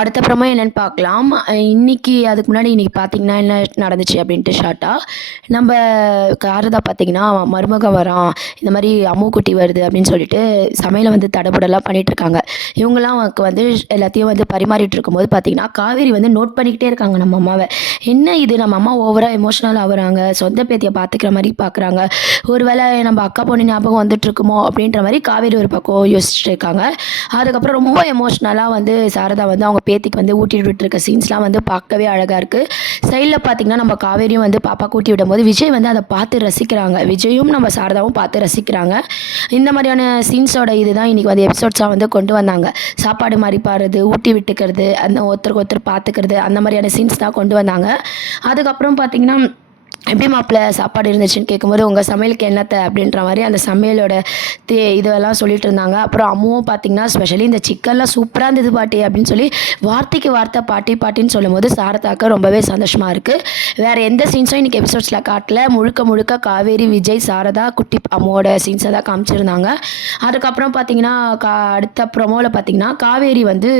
அடுத்த ப்ரோமோ என்னன்னு பார்க்கலாம். அதுக்கு முன்னாடி இன்னைக்கு பார்த்தீங்கன்னா, என்ன நடந்துச்சு அப்படின்ட்டு ஷார்ட்டா, நம்ப காரதா பார்த்தீங்கன்னா, மருமகன் வரான், இந்த மாரி அம்மு குட்டி வருது அப்படின்னு சொல்லிட்டு சமையல வந்து தடபுடலா பண்ணிட்டுருக்காங்க. இவங்கலாம் வந்து எல்லாத்தையும் வந்து பரிமாறிட்டு இருக்கும்போது பார்த்தீங்கன்னா, காவேரி வந்து நோட் பண்ணிக்கிட்டே இருக்காங்க நம்ம அம்மாவ. என்ன இது நம்ம அம்மா ஓவரா எமோஷனல் ஆவுறாங்க, சொந்த பேத்திய பார்த்துக்கிற மாரி பார்க்குறாங்க. ஒரு வேளை நம்ம அக்கா பொண்ணு ஞாபகம் வந்துட்டுருக்குமோ அப்படின்ற மாரி காவேரி ஒரு பக்கம் யோசிச்சுட்டு இருக்காங்க. அதுக்கப்புறம் ரொம்ப எமோஷ்னலா வந்து சாரதா வந்து அவங்க பேத்திக்கு வந்து ஊட்டி விட்டுருக்க சீன்ஸ்லாம் வந்து பார்க்கவே அழகாக இருக்குது. சைடில் பார்த்தீங்கன்னா நம்ம காவேரியும் வந்து பாப்பாக்கு ஊட்டி விடும்போது விஜய் வந்து அதை பார்த்து ரசிக்கிறாங்க. விஜயும் நம்ம சாரதாவும் பார்த்து ரசிக்கிறாங்க. இந்த மாதிரியான சீன்ஸோட இதுதான் இன்றைக்கி வந்து எபிசோட்ஸாக வந்து கொண்டு வந்தாங்க. சாப்பாடு மாதிரி பாருது, ஊட்டி விட்டுக்கிறது, அந்த ஒருத்தருக்கு ஒருத்தர் பார்த்துக்கிறது, அந்த மாதிரியான சீன்ஸ் தான் கொண்டு வந்தாங்க. அதுக்கப்புறம் பார்த்தீங்கன்னா, எப்படி மாப்பிள்ள சாப்பாடு இருந்துச்சுன்னு கேட்கும்போது, உங்கள் சமையலுக்கு என்னத்த அப்படின்ற மாதிரி அந்த சமையலோட இதெல்லாம் சொல்லிட்டு இருந்தாங்க. அப்புறம் அம்மாவும் பார்த்தீங்கன்னா, ஸ்பெஷலி இந்த சிக்கன்லாம் சூப்பராக இருந்தது பாட்டி அப்படின்னு சொல்லி வார்த்தைக்கு வார்த்தை பாட்டி பாட்டின்னு சொல்லும்போது சாரதாக்கு ரொம்பவே சந்தோஷமாக இருக்குது. வேறு எந்த சீன்ஸும் இன்றைக்கி எபிசோட்ஸில் காட்டல. முழுக்க முழுக்க காவேரி, விஜய், சாரதா, குட்டி அம்மாவோட சீன்ஸை தான் காமிச்சிருந்தாங்க. அதுக்கப்புறம் பார்த்தீங்கன்னா, அடுத்த ப்ரொமோவில் பார்த்தீங்கன்னா, காவேரி வந்து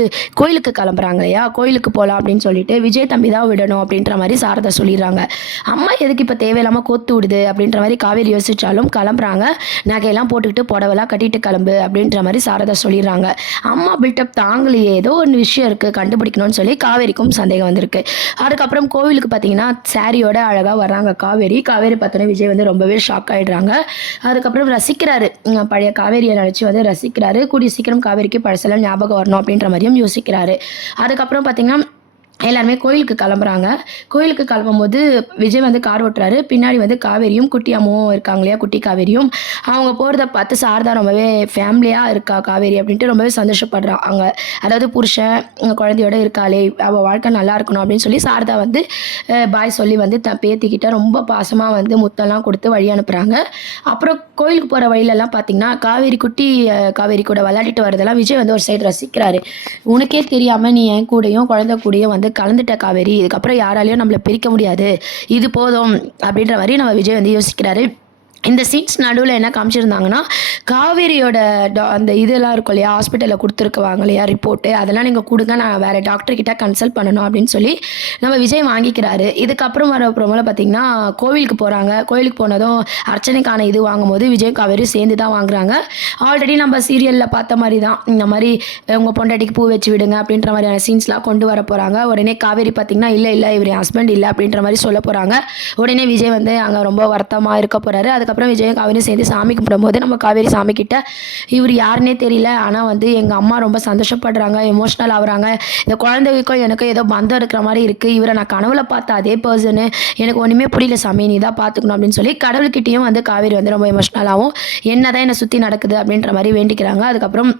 கோயிலுக்கு கிளம்புறாங்க இல்லையா, கோயிலுக்கு போகலாம் அப்படின்னு சொல்லிட்டு விஜய் தம்பி தான் விடணும் அப்படின்ற மாதிரி சாரதா சொல்லிடுறாங்க. அம்மா எதுக்கு இப்போ தேவையில்லாமல் கோத்து விடுது அப்படின்ற மாதிரி காவேரி யோசிச்சாலும் கிளம்புறாங்க. நகையெல்லாம் போட்டுக்கிட்டு புடவெல்லாம் கட்டிட்டு கிளம்பு அப்படின்ற மாதிரி சாரதா சொல்லிடுறாங்க. அம்மா பில்டப் தாங்கலையே, ஏதோ ஒரு விஷயம் இருக்குது கண்டுபிடிக்கணும்னு சொல்லி காவேரிக்கும் சந்தேகம் வந்திருக்கு. அதுக்கப்புறம் கோவிலுக்கு பார்த்தீங்கன்னா சாரியோட அழகாக வர்றாங்க காவேரி. காவேரி பார்த்தோன்னே விஜய் வந்து ரொம்பவே ஷாக் ஆகிடுறாங்க. அதுக்கப்புறம் ரசிக்கிறாரு, பழைய காவேரியை நினச்சி வந்து ரசிக்கிறாரு. கூடிய சீக்கிரம் காவேரிக்கு பழசெல்லாம் ஞாபகம் வரணும் அப்படின்ற மாதிரியும் யோசிக்கிறாரு. அதுக்கப்புறம் பார்த்தீங்கன்னா எல்லாருமே கோயிலுக்கு கிளம்புறாங்க. கோயிலுக்கு கிளம்பும்போது விஜய் வந்து கார் ஓட்டுறாரு. பின்னாடி வந்து காவேரியும் குட்டி அம்மாவும் இருக்காங்க இல்லையா, குட்டி காவேரியும். அவங்க போகிறத பார்த்து சாரதா ரொம்பவே ஃபேமிலியாக இருக்கா காவேரி அப்படின்ட்டு ரொம்பவே சந்தோஷப்படுறான். அங்கே அதாவது புருஷன் குழந்தையோட இருக்காளே, அவள் வாழ்க்கை நல்லா இருக்கணும் அப்படின்னு சொல்லி சாரதா வந்து பாய் சொல்லி வந்து பேத்திக்கிட்ட ரொம்ப பாசமாக வந்து முத்தெல்லாம் கொடுத்து வழி அனுப்புகிறாங்க. அப்புறம் கோயிலுக்கு போகிற வழியிலலாம் பார்த்தீங்கன்னா காவேரி கூட விளையாடிட்டு வரதெல்லாம் விஜய் வந்து ஒரு சைடு ரசிக்கிறாரு. உனக்கே தெரியாமல் நீ என் கூடயும் குழந்தை கூடயும் வந்து கலந்துட்ட காவேரி, இதுக்கப்புறம் யாராலையும் நம்மளை பிரிக்க முடியாது, இது போதும் அப்படின்ற மாதிரி நம்ம விஜய் வந்து யோசிக்கிறாரு. இந்த சீன்ஸ் நடுவில் என்ன காமிச்சிருந்தாங்கன்னா, காவேரியோட அந்த இதெல்லாம் இருக்கும் இல்லையா, ஹாஸ்பிட்டலில் கொடுத்துருக்குவாங்க இல்லையா ரிப்போர்ட்டு, அதெல்லாம் நீங்கள் கொடுங்க, நான் வேறு டாக்டர்கிட்ட கன்சல்ட் பண்ணணும் அப்படின்னு சொல்லி நம்ம விஜய் வாங்கிக்கிறாரு. இதுக்கப்புறம் வர ப்ரோமோல பார்த்தீங்கன்னா கோவிலுக்கு போகிறாங்க. கோவிலுக்கு போனதும் அர்ச்சனைக்கான இது வாங்கும்போது விஜய் காவேரி சேர்ந்து தான் வாங்குறாங்க. ஆல்ரெடி நம்ம சீரியலில் பார்த்த மாதிரி தான், இந்த மாதிரி உங்கள் பொண்டாட்டிக்கு பூ வச்சு விடுங்க அப்படின்ற மாதிரியான சீன்ஸ்லாம் கொண்டு வர போகிறாங்க. உடனே காவேரி பார்த்தீங்கன்னா இல்லை இவர் என் ஹஸ்பண்ட் இல்லை அப்படின்ற மாதிரி சொல்ல போகிறாங்க. உடனே விஜய் வந்து அங்கே ரொம்ப வருத்தமாக இருக்க போகிறாரு. அதுக்கப்புறம் விஜயும் காவேரியும் சேர்ந்து சாமி கும்பிடும்போது நம்ம காவேரி சாமிக்கிட்ட இவர் யாருன்னே தெரியல, ஆனால் வந்து எங்கள் அம்மா ரொம்ப சந்தோஷப்படுறாங்க, எமோஷ்னல் ஆகுறாங்க, இந்த குழந்தைக்கும் எனக்கும் ஏதோ பந்தம் இருக்கிற மாதிரி இருக்குது, இவரை நான் கனவுல பார்த்த அதே பர்சனு, எனக்கு ஒன்றுமே புரியல சாமி, நீ தான் பார்த்துக்கணும் அப்படின்னு சொல்லி கடவுள்கிட்டையும் வந்து காவேரி வந்து ரொம்ப எமோஷ்னலாகவும் என்னதான் என்னை சுற்றி நடக்குது அப்படின்ற மாதிரி வேண்டிக்கிறாங்க. அதுக்கப்புறம்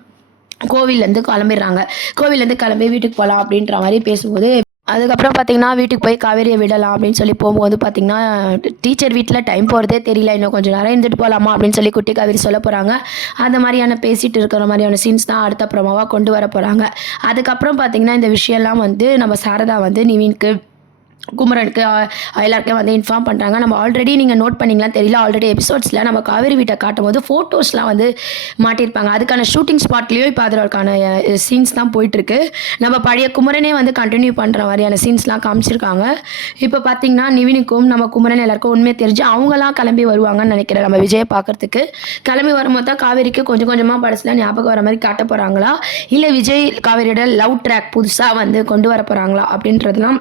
கோவிலேருந்து கிளம்பிடுறாங்க. கோவிலேருந்து கிளம்பி வீட்டுக்கு போகலாம் அப்படின்ற மாதிரி பேசும்போது, அதுக்கப்புறம் பார்த்தீங்கன்னா வீட்டுக்கு போய் காவேரியை விடலாம் அப்படின்னு சொல்லி போகும்போது பார்த்தீங்கன்னா டீச்சர் வீட்டில் டைம் போகிறதே தெரியல, இன்னும் கொஞ்சம் நேரம் இருந்துட்டு போகலாமா அப்படின்னு சொல்லி குட்டி காவேரி சொல்ல போகிறாங்க. அந்த மாதிரியான பேசிகிட்டு இருக்கிற மாதிரியான சீன்ஸ் தான் அடுத்த ப்ரோமோவாக கொண்டு வர போகிறாங்க. அதுக்கப்புறம் பார்த்தீங்கன்னா இந்த விஷயம்லாம் வந்து நம்ம சாரதா வந்து நிவின்க்கு, குமரனுக்கு, எல்லாருக்கும் வந்து இன்ஃபார்ம் பண்ணுறாங்க. நம்ம ஆல்ரெடி நீங்கள் நோட் பண்ணிங்களான்னு தெரியல, ஆல்ரெடி எபிசோட்ஸில் நம்ம காவேரி வீட்டை காட்டும் போது ஃபோட்டோஸ்லாம் வந்து மாட்டியிருப்பாங்க. அதுக்கான ஷூட்டிங் ஸ்பாட்லேயும் இப்போ அதற்கான சீன்ஸ் தான் போயிட்டுருக்கு. நம்ம பழைய குமரனே வந்து கண்டினியூ பண்ணுற மாதிரியான சீன்ஸ்லாம் காமிச்சிருக்காங்க. இப்போ பார்த்தீங்கன்னா நிவினுக்கும் நம்ம குமரன் எல்லாருக்கும் உண்மையை தெரிஞ்சு அவங்களாம் கிளம்பி வருவாங்கன்னு நினைக்கிறேன் நம்ம விஜயை பார்க்குறதுக்கு. கிளம்பி வரும்போது தான் காவேரிக்கு கொஞ்சம் கொஞ்சமாக படத்தில் ஞாபகம் வர மாதிரி காட்ட போகிறாங்களா, இல்லை விஜய் காவேரியோட லவ் ட்ராக் புதுசாக வந்து கொண்டு வர போகிறாங்களா அப்படின்றதுலாம்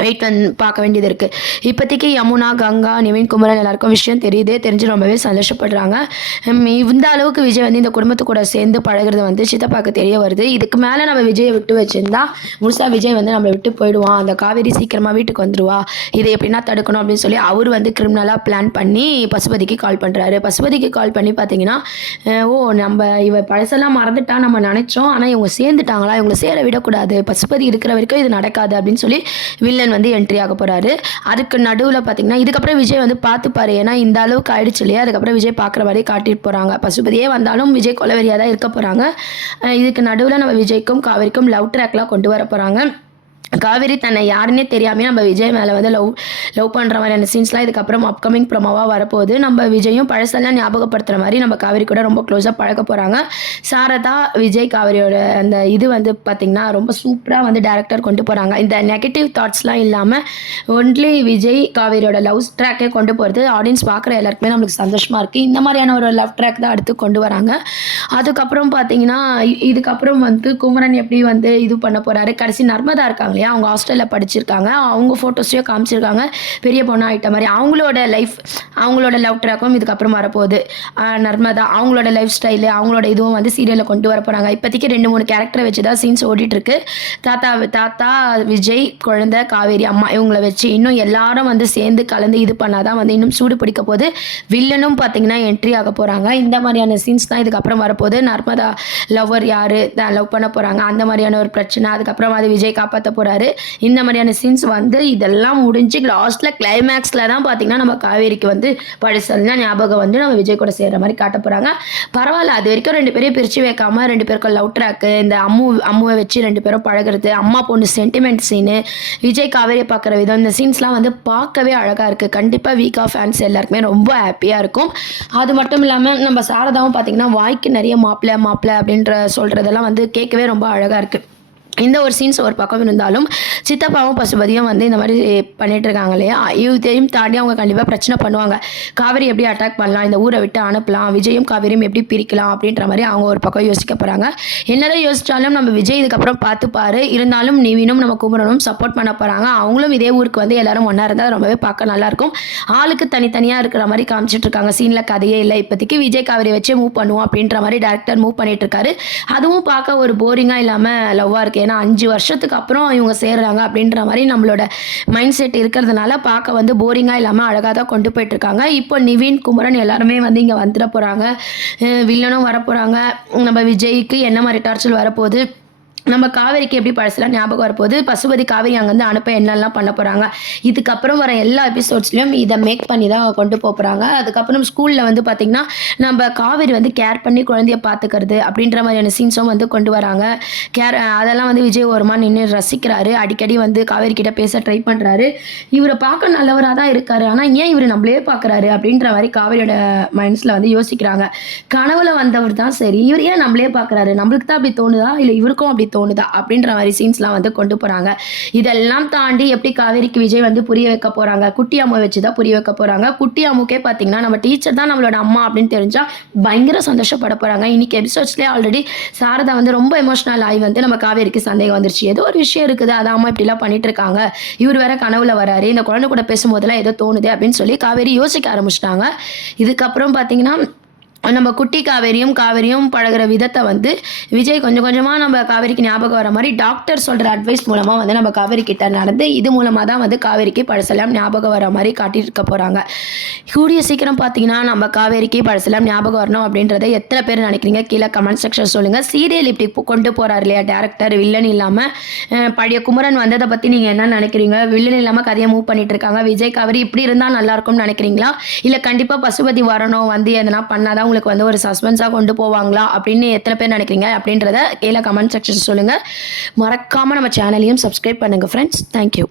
வெயிட் பார்க்க வேண்டியது இருக்குது. இப்போதைக்கு யமுனா, கங்கா, நிவின், குமரன் எல்லாருக்கும் விஷயம் தெரிஞ்சு ரொம்பவே சந்தோஷப்படுறாங்க. இந்த அளவுக்கு விஜய் வந்து இந்த குடும்பத்து கூட சேர்ந்து பழகிறது வந்து சித்தப்பாக்கு தெரிய வருது. இதுக்கு மேலே நம்ம விஜயை விட்டு வச்சுருந்தா முழுசாக விஜய் வந்து நம்மளை விட்டு போயிடுவான், அந்த காவேரி சீக்கிரமாக வீட்டுக்கு வந்துடுவா, இதை எப்படின்னா தடுக்கணும் அப்படின்னு சொல்லி அவர் வந்து கிரிமினலாக பிளான் பண்ணி பசுபதிக்கு கால் பண்ணுறாரு. பசுபதிக்கு கால் பண்ணி பார்த்தீங்கன்னா, நம்ம இவ பழசெல்லாம் மறந்துட்டா நம்ம நினச்சோம், ஆனால் இவங்க சேர்ந்துட்டாங்களா, இவங்களை சேர விடக்கூடாது, பசுபதி இருக்கிற வரைக்கும் இது நடக்காது அப்படின்னு சொல்லி வில்லன் வந்து என்ட்ரி ஆக போறாரு. அதுக்கு நடுவில் பார்த்தீங்கன்னா இதுக்கப்புறம் விஜய் வந்து பார்த்துப்பாரு, ஏன்னா இந்த அளவுக்கு ஆயிடுச்சு இல்லையா, அதுக்கப்புறம் விஜய் பார்க்குற மாதிரி காட்டிட்டு போகிறாங்க. பசுபதியே வந்தாலும் விஜய் கொலவெறியாக தான் இருக்க போகிறாங்க. இதுக்கு நடுவில் நம்ம விஜய்க்கும் காவேரிக்கும் லவ் ட்ராக்லாம் கொண்டு வர போகிறாங்க. காவேரி தன்னை யாருன்னே தெரியாமல் நம்ம விஜய் மேலே வந்து லவ் பண்ணுற மாதிரியான சீன்ஸ்லாம் இதுக்கப்புறம் அப்கமிங் ப்ரோமோவாக வரப்போகுது. நம்ம விஜயும் பழசெல்லாம் ஞாபகப்படுத்துகிற மாதிரி நம்ம காவேரி கூட ரொம்ப க்ளோஸாக பழக போகிறாங்க. சாரதா விஜய் காவேரியோட அந்த இது வந்து பார்த்திங்கன்னா ரொம்ப சூப்பராக வந்து டேரக்டர் கொண்டு போகிறாங்க. இந்த நெகட்டிவ் தாட்ஸ்லாம் இல்லாமல் ஒன்லி விஜய் காவேரியோட லவ் ட்ராக்கே கொண்டு போகிறது ஆடியன்ஸ் பார்க்குற எல்லாருக்குமே நம்மளுக்கு சந்தோஷமாக இருக்குது. இந்த மாதிரியான ஒரு லவ் ட்ராக் தான் அடுத்து கொண்டு வராங்க. அதுக்கப்புறம் பார்த்திங்கன்னா இதுக்கப்புறம் வந்து குமரன் எப்படி வந்து இது பண்ண போகிறாரு. கடைசி நர்மதா இருக்காங்க இல்லையா, அவங்க ஹாஸ்டலில் படிச்சிருக்காங்க. அவங்க ஃபோட்டோஸையும் காமிச்சிருக்காங்க பெரிய பொண்ணு ஆகிட்ட மாதிரி. அவங்களோட லைஃப் அவங்களோட லவ் ட்ராக்கும் இதுக்கப்புறம் வரப்போகுது. நர்மதா அவங்களோட லைஃப் ஸ்டைலு அவங்களோட இதுவும் வந்து சீரியலில் கொண்டு வர போகிறாங்க. இப்போதைக்கு 2-3 கேரக்டரை வச்சு தான் சீன்ஸ் ஓடிட்டுருக்கு. தாத்தா விஜய் குழந்தை காவேரி அம்மா இவங்களை வச்சு இன்னும் எல்லாரும் வந்து சேர்ந்து கலந்து இது பண்ணாதான் வந்து இன்னும் சூடு பிடிக்க போகுது. வில்லனும் பார்த்தீங்கன்னா என்ட்ரி ஆக போகிறாங்க. இந்த மாதிரியான சீன்ஸ் தான் இதுக்கப்புறம் வரப்போகுது. நர்மதா லவ்வர் யார் லவ் பண்ண போகிறாங்க அந்த மாதிரியான ஒரு பிரச்சனை. அதுக்கப்புறம் அது விஜய் காப்பாற்ற போகிறாரு. இந்த மாதிரியான சீன்ஸ் வந்து இதெல்லாம் முடிஞ்சு லாஸ்ட்டில் கிளைமேக்ஸில் தான் பார்த்தீங்கன்னா நம்ம காவேரிக்கு வந்து பழசெல்லாம் ஞாபகம் வந்து நம்ம விஜய் கூட சேர்கிற மாதிரி காட்ட போகிறாங்க. பரவாயில்ல, அது வரைக்கும் 2 பேரையும் பிரித்து வைக்காமல் 2 பேருக்கும் லவ் ட்ராக்கு, இந்த அம்முவை வச்சு 2 பேரும் பழகிறது, அம்மா பொண்ணு சென்டிமெண்ட் சீனு, விஜய் காவேரியை பார்க்குற விதம், இந்த சீன்ஸ்லாம் வந்து பார்க்கவே அழகாக இருக்குது. கண்டிப்பாக வீக்கா ஃபேன்ஸ் எல்லாருக்குமே ரொம்ப ஹாப்பியாக இருக்கும். அது மட்டும் இல்லாமல் நம்ம சாரதாவும் பார்த்தீங்கன்னா வாய்க்கு நிறைய மாப்பிள்ளை அப்படின்ற சொல்கிறதெல்லாம் வந்து கேட்கவே ரொம்ப அழகாக இருக்குது. இந்த ஒரு சீன்ஸ் ஒரு பக்கம் இருந்தாலும் சித்தப்பாவும் பசுபதியும் வந்து இந்த மாதிரி பண்ணிட்டு இருக்காங்க இல்லையா, இதையும் தாண்டி அவங்க கண்டிப்பாக பிரச்சனை பண்ணுவாங்க. காவேரி எப்படி அட்டாக் பண்ணலாம், இந்த ஊரை விட்டு அனுப்பலாம், விஜயும் காவேரியும் எப்படி பிரிக்கலாம் அப்படின்ற மாதிரி அவங்க ஒரு பக்கம் யோசிக்க போகிறாங்க. என்னதான் யோசிச்சாலும் நம்ம விஜய் இதுக்கப்புறம் பார்த்துப்பாரு. இருந்தாலும் நிவினும் நம்ம குமரனும் சப்போர்ட் பண்ண போகிறாங்க. அவங்களும் இதே ஊருக்கு வந்து எல்லாரும் ஒன்றா இருந்தால் ரொம்பவே பார்க்க நல்லாயிருக்கும். ஆளுக்கு தனித்தனியாக இருக்கிற மாதிரி காமிச்சிட்டு இருக்காங்க. சீனில் கதையே இல்லை. இப்போதைக்கு விஜய் காவேரி வச்சே மூவ் பண்ணுவோம் அப்படின்ற மாதிரி டேரக்டர் மூவ் பண்ணிட்டு இருக்காரு. அதுவும் பார்க்க ஒரு போரிங்காக இல்லாமல் லவ்வாக இருக்குது. ஏன்னா 5 வருஷத்துக்கு அப்புறம் இவங்க சேர்றாங்க அப்படின்ற மாதிரி நம்மளோட மைண்ட் செட் இருக்கிறதுனால பார்க்க வந்து போரிங்காக இல்லாமல் அழகாக தான் கொண்டு போயிட்டுருக்காங்க. இப்போ நிவின் குமரன் எல்லாருமே வந்து இங்கே வந்துட போகிறாங்க. வில்லனும் வரப்போகிறாங்க. நம்ம விஜய்க்கு என்ன மாதிரி டார்ச்சல் வரப்போகுது, நம்ம காவேரிக்கு எப்படி பழசெல்லாம் ஞாபகம் வரப்போகுது, பசுபதி காவேரி அங்கேருந்து அனுப்ப என்னெல்லாம் பண்ண போகிறாங்க, இதுக்கப்புறம் வர எல்லா எபிசோட்ஸ்லையும் இதை மேக் பண்ணி தான் கொண்டு போகிறாங்க. அதுக்கப்புறம் ஸ்கூலில் வந்து பார்த்திங்கன்னா நம்ம காவேரி வந்து கேர் பண்ணி குழந்தைய பார்த்துக்கிறது அப்படின்ற மாதிரியான சீன்ஸும் வந்து கொண்டு வராங்க. அதெல்லாம் வந்து விஜய் ஓரமாக நின்று ரசிக்கிறாரு. அடிக்கடி வந்து காவேரி கிட்ட பேச ட்ரை பண்ணுறாரு. இவரை பார்க்க நல்லவராக தான் இருக்காரு, ஆனால் ஏன் இவர் நம்மளே பார்க்குறாரு அப்படின்ற மாதிரி காவேரியோட மைண்ட்ஸில் வந்து யோசிக்கிறாங்க. கனவுல வந்தவர் தான் சரி, இவர் ஏன் நம்மளே பார்க்குறாரு, நம்மளுக்கு தான் அப்படி தோணுதா இல்லை இவருக்கும் அப்படி தோணுதா அப்படின்ற மாதிரி சீன்ஸ்லாம் வந்து கொண்டு போகிறாங்க. இதெல்லாம் தாண்டி எப்படி காவேரிக்கு விஜய் வந்து புரிய வைக்க போகிறாங்க, குட்டி அம்மா வச்சு தான் புரிய வைக்க போகிறாங்க. குட்டி அம்முக்கே பார்த்தீங்கன்னா நம்ம டீச்சர் தான் நம்மளோட அம்மா அப்படின்னு தெரிஞ்சால் பயங்கர சந்தோஷப்பட போகிறாங்க. இன்னைக்கு எபிசோட்ஸ்லேயே ஆல்ரெடி சாரதா வந்து ரொம்ப எமோஷனல் ஆகி வந்து நம்ம காவேரிக்கு சந்தேகம் வந்துருச்சு. ஏதோ ஒரு விஷயம் இருக்குது, அதை அம்மா இப்படிலாம் பண்ணிட்டு இருக்காங்க, இவர் வேற கனவுல வராரு, இந்த குழந்தை கூட பேசும்போதெல்லாம் ஏதோ தோணுது அப்படின்னு சொல்லி காவேரி யோசிக்க ஆரம்பிச்சிட்டாங்க. இதுக்கப்புறம் பார்த்தீங்கன்னா நம்ம குட்டி காவேரியும் பழகிற விதத்தை வந்து விஜய் கொஞ்சம் கொஞ்சமாக நம்ம காவேரிக்கு ஞாபகம் வர மாதிரி டாக்டர் சொல்கிற அட்வைஸ் மூலமாக வந்து நம்ம காவேரி கிட்ட நடந்து இது மூலமாக தான் வந்து காவேரிக்கு பழசெல்லாம் ஞாபகம் வர மாதிரி காட்டியிருக்க போகிறாங்க. கூடிய சீக்கிரம் பார்த்தீங்கன்னா நம்ம காவேரிக்கு பழசெல்லாம் ஞாபகம் வரணும் அப்படின்றத எத்தனை பேர் நினைக்கிறீங்க கீழே கமெண்ட் செக்ஷன் சொல்லுங்கள். சீரியல் இப்படி கொண்டு போகிறார் இல்லையா டேரக்டர், வில்லன் இல்லாமல் பழைய குமரன் வந்ததை பற்றி நீங்கள் என்ன நினைக்கிறீங்க? வில்லன் இல்லாமல் கதையை மூவ் பண்ணிட்டு இருக்காங்க. விஜய் காவேரி இப்படி இருந்தால் நல்லாயிருக்கும்னு நினைக்கிறீங்களா, இல்லை கண்டிப்பாக பசுபதி வரணும் வந்து எதனா பண்ணாதான் உங்களுக்கு வந்து ஒரு சஸ்பென்ஸாக கொண்டு போவாங்களா அப்படின்னு எத்தனை பேர் நினைக்கிறீங்க அப்படின்றத கீழே கமெண்ட் செக்ஷன் சொல்லுங்கள். மறக்காமல் நம்ம சேனலையும் சப்ஸ்கிரைப் பண்ணுங்கள் ஃப்ரெண்ட்ஸ். தேங்க்யூ.